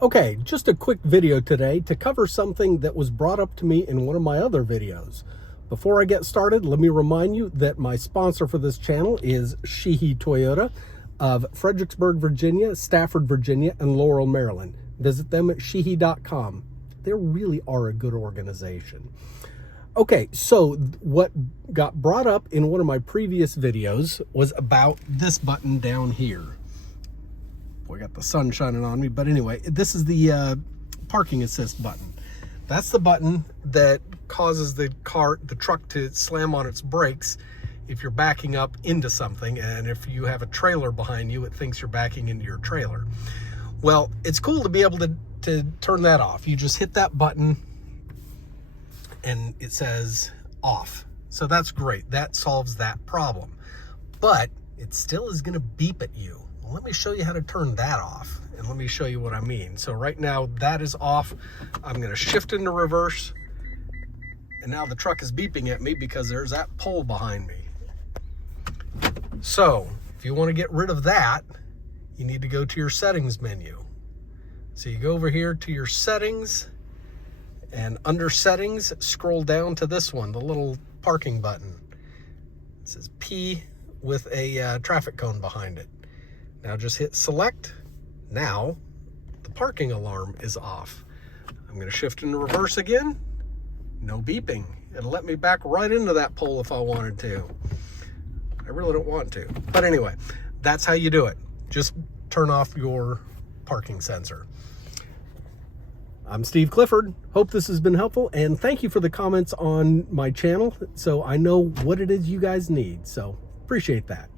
Okay, just a quick video today to cover something that was brought up to me in one of my other videos. Before I get started, let me remind you that my sponsor for this channel is Sheehy Toyota of Fredericksburg, Virginia, Stafford, Virginia, and Laurel, Maryland. Visit them at sheehy.com. They really are a good organization. Okay, so what got brought up in one of my previous videos was about this button down here. We got the sun shining on me, but anyway, this is the parking assist button. That's the button that causes the truck to slam on its brakes if you're backing up into something, and if you have a trailer behind you, it thinks you're backing into your trailer. Well, it's cool to be able to turn that off. You just hit that button and it says off. So that's great. That solves that problem. But it still is going to beep at you. Well, let me show you how to turn that off, and let me show you what I mean. So right now that is off. I'm going to shift into reverse, and now the truck is beeping at me because there's that pole behind me. So if you want to get rid of that, you need to go to your settings menu. So you go over here to your settings, and under settings, scroll down to this one, the little parking button. It says P with a traffic cone behind it. Now just hit select. Now the parking alarm is off. I'm going to shift into reverse again. No beeping. It'll let me back right into that pole if I wanted to. I really don't want to. But anyway, that's how you do it. Just turn off your parking sensor. I'm Steve Clifford. Hope this has been helpful, and thank you for the comments on my channel so I know what it is you guys need. So appreciate that.